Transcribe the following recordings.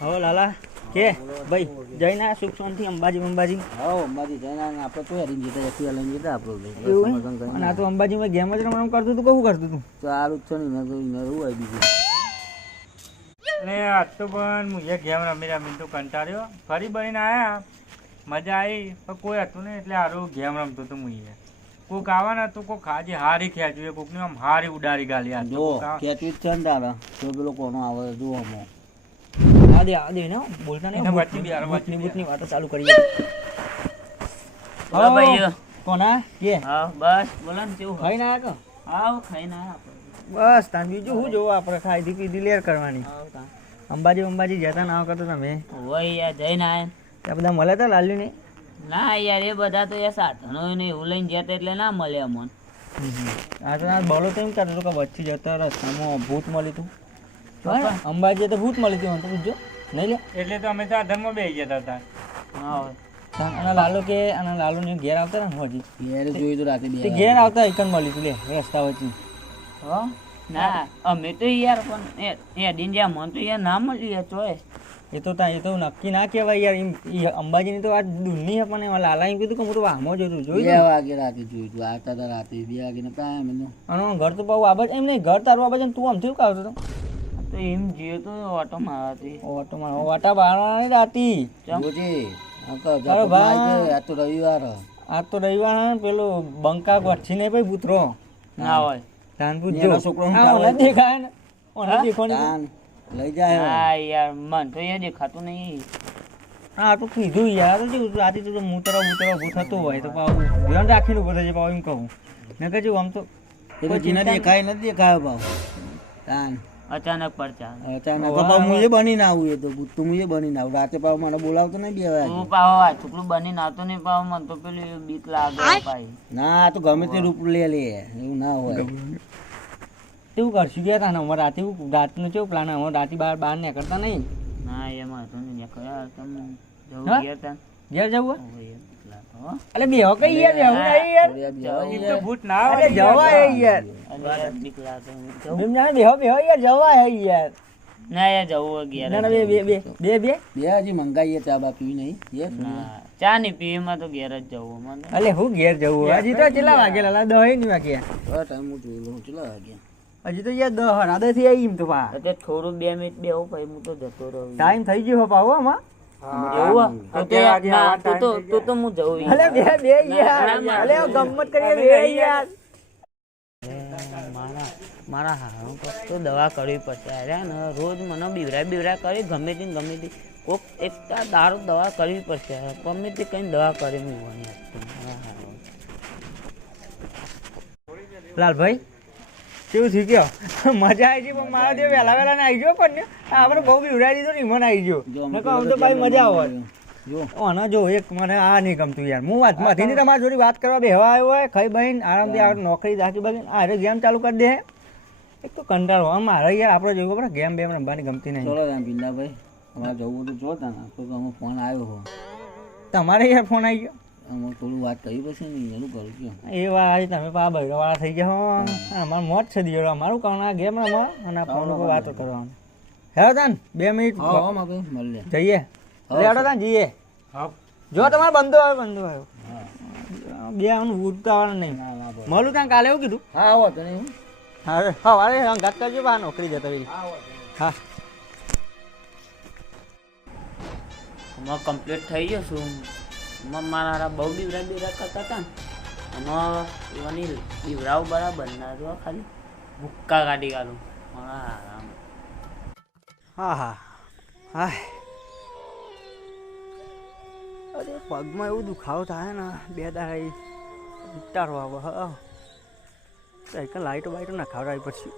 હો લાલા કે ભાઈ જઈને સુખ શાંતિ અંબાજી અંબાજી. હા અંબાજી જઈને આપણે તો હેરીને જીતા એક્ટિવા લઈને જીતા આપણે એવું. અને આ તો અંબાજીમાં ગેમ જ રમવાનું કરતું તું કહું કરતું તું સારું છે ને મેં તો મેં શું આવી બીજું અને આજ તો પણ હું એ ગેમ રમી રમી તો કંટાળ્યો. ફરી બનીને આયા. મજા આવી પણ કોઈ હતું નહીં એટલે સારું ગેમ રમતો તો હું એ કોક આવવાના હતું કોક આજે હારી ખેંચ્યું કોકની આમ હારી ઉડાડી ગાલી આ જો ખેંચ્યું છે ને તારા. જો પેલો કોનો આવે જો અમો આ દે આ દે ને બોલતા નહીં ભૂતની ભૂતની વાતો ચાલુ કરી બોલો ભાઈઓ. કોના? કે? હા બસ બોલો ને કેવું ખાઈ ના તો? આવ ખાઈ ના. બસ તાન બીજું શું જોવું આપણે? ખાઈ પીધી લેર કરવાની. અંબાજી અંબાજી જતા ના કરતો તમે? ઓય યાર જઈને આયા ત્યાં બધા મળ્યા હતા લાલ્યુ ને? ના યાર એ બધા તો યાર સાધનો ને એવું લઈને જતા એટલે ના મળે મન આ તો બોલો તો એમ કરતો કે વચ્ચે જતા રસ્તામાં ભૂત મળી તું. અંબાજી તો ભૂત મળી ગયું તો પૂછજો. નહીં લે એટલે તો અમે સાધનમાં બેસી જતા હતા હા. તાન લાલો કે અને લાલો ને ઘેર આવતા ને હજી? ઘેર જોયું તો રાતે બે ઘેર આવતા એકન મળી તું લે રસ્તા વચ્ચે. હા? ના. અમે તો યાર પણ એ એ દિન જ્યાં મન તો યાર ના મળ્યું યાર ચોય. એ તો તા એ તો નક્કી ના કહેવાય યાર એમ અંબાજીની તો આ દૂરની છે પણ એમાં લાલા એમ કીધું કે હું તો વામો જ હતું જોયું બે તું? વાગે રાતે જોયું તું આવતા હતા રાતે બે વાગે ને કાંઈ અને ઘર તો બહુ આબજ એમ નહીં ઘર તારું આબજ તું આમ થયું કાવતો તો હતો? તો એમ જીયો તો ઓટો મારવાથી ઓટોમાં ઓટા બારવાના રાતી જોજે અંકલ ભાઈ. આ તો રવિવાર. આ તો રવિવાર પેલો બંકા ગોઠી ને ભાઈ પુત્રો ના હોય. તાન એનો છોકરો આ દેખાય ને. ઓને દેખોની લઈ જાય હા યાર મન તો એ દેખાતું નહીં. હા તો કીધું યાર. તો રાતે તો મુતરા મૂતરા ઊભું થતું હોય તો પાછું ધ્યાન રાખીને ઊભો થશે પાછું એમ કહું. મેં કહ્યું આમ તો એ તો જીના દેખાય નથી દેખાયો ભાવ તાન. અચાનક પડતા અચાનક. પાછું હું એ બનીને આવું એ તો તું હું એ બનીને આવું. રાતે પાવ મને બોલાવતો નહીં બે વાગે. હું પાહો આ છોકરું બનીને આવતો નહીં પાહો મને તો પેલું બીક લાગે ભાઈ ના આ તો ગમે તે રૂપ લે લે. એવું ના હોય. એવું કરશું? ગયા તા ને અમારે રાતે રાતનું કેવું પ્લાન અમારે રાતે બહાર બહાર નીકળતા નહીં. ના એમાં હતું નહીં. કયા તમે જવું ગયા તા? ઘેર જવું હોય? હો. અલે બેહો કઈ યાર બેહું નહીં યાર. એ તો ભૂત ના અરે આવે યાર. અરે યાર જવું એમ જાણે બેહો બેહો યાર જવાય યાર. ના યાર જવું ઘેર. ના ના બે બે બે બે બે. બે હજી મંગાઈએ ચા બા પીવી નહીં. યસ ના ચા ની પીવીમાં તો ઘેર જ જવું મને. અલે હું ઘેર જવું? હજી તો કેટલા વાગેલા લા દહ નહીં વાગ્યા ટાઈમ હું જોઈ લઉં ચલો વાગ્યા હજી તો યાર દહ રાધે થી આવી એમ તો પા એટલે થોડું બે મિનિટ બેહું પછી હું તો જતો રહું. ટાઈમ થઈ ગયો પાવો આમાં. મારા મારા હારું તો દવા કરવી પડશે. અરે ને રોજ મને બીવરા બીવરા કરી ગમે તે ને ગમે તે કોક એકતા દારૂ દવા કરવી પડશે. ગમે તે કઈ દવા કરી મૂકવાની લાલભાઈ કેવું થયું ગયો મજા આવી છે પણ મારા જે વહેલા વહેલા ને આવી ગયો પણ ને આપણે બહુ બીવડાવી દીધો ને મને આવી ગયો. આમ તો ભાઈ મજા આવે. જો. ઓના જો એક મને આ નહીં ગમતું યાર. હું વાતમાંથી તમારી જોડે વાત કરવા બેહવા આવ્યો હોય ખાઈ બહેન આરામથી આ નોકરી દાખી બગીને આ હારે ગેમ ચાલુ કરી દે. એક તો કંટાળો આમ મારે યાર આપણે જોયું ખબર ગેમ બેમ રમવાની ગમતી નહીં. ચલો ભીંડા ભાઈ અમારે જવું હતું જો તા તો અમે ફોન આવ્યો તમારે યાર ફોન આવી ગયો? થોડું વાત કરી પછી ને એનું કરું કયો એ વાત તમે પા બૈરાવાળા થઈ ગયા હો. અમારે મોત છે દિયો અમારું કામ આ ગેમ રમવા અને આ ફોન ઉપર વાતો કરવાની. હેલો તાન બે મિનિટ. હા હા માપે મળીએ. જઈએ. લેડો તાન જઈએ. હા. જો તમારો બંધો આવ્યો બંધો આવ્યો. બે આનું ઉડતાવાનું નહીં. મળું ત્યાં કાલે એવું કીધું. હા આવો તો નહીં. હા હા વારે અંગાત કરજો બા નોકરી જતા રહી. હા હમણાં કમ્પ્લીટ થઈ ગયો છું. હમણાં મારા બહુ બીવરા બીવરા કરતા હતા ને, એમાં એવાની બીવરાઓ બરાબર ના જો ખાલી ભૂક્કા કાઢી કાઢું. મારા હા હા. હા અરે, પગમાં એવું દુખાવો થાય ને, બે દાડા ઉતારો આવે. હા. કંઈક લાઈટો બાઈટો ના પછી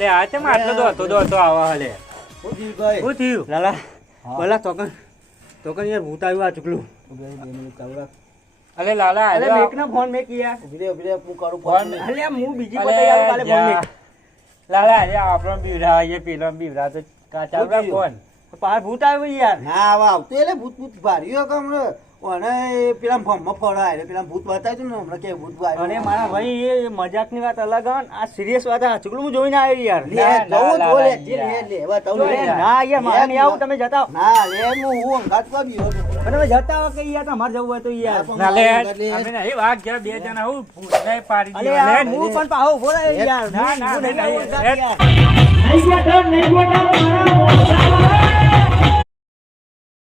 એટલે આ છે આટલો દોડતો તો આવા હલે શું ભાઈ? શું થયું? લાલા. બોલા તોકન તોકન યાર ભૂત આવ્યું આ ચુકલું. ઊભી બે મિનિટ ચાલુ રાખ. અલે લાલા અરે આજો મેક ના ફોન મેક યાર. ઊભી રહી, ઊભી રહી, હું કરું ફોન આ હું બીજી પતાઈ આલું કાલે ફોન. મેક. લાલા અરે આપણો બીવરા એ પેલો બીવરા તો કાચા ફોન પાર ભૂત આવ્યું યાર. ના આવા આવતું એટલે ભૂત ભૂત ભાર્યો કે હમણાં અને એ પેલા ભમમાં એટલે પેલા ભૂત બતાવ્યું ને હમણાં કે ભૂત ભાર્યું. અને મારા ભાઈ એ મજાકની વાત અલગ આવે ને આ સિરિયસ વાત આ ચૂકલું હું જોઈને આવ્યો યાર. લે, જવું ના, જ જે લે, લે, હવે જો લે. ના યાર મારે નહીં આવું તમે જતા. ના લે હું હું અંગાત અને તમે જતા આવો કે યાર તમારે જવું હોય તો યાર. ના, લે. બે જણા હું પાડી લે, હું પણ પાહો ઊભો યાર. ના, હું- ના, હું નહીં.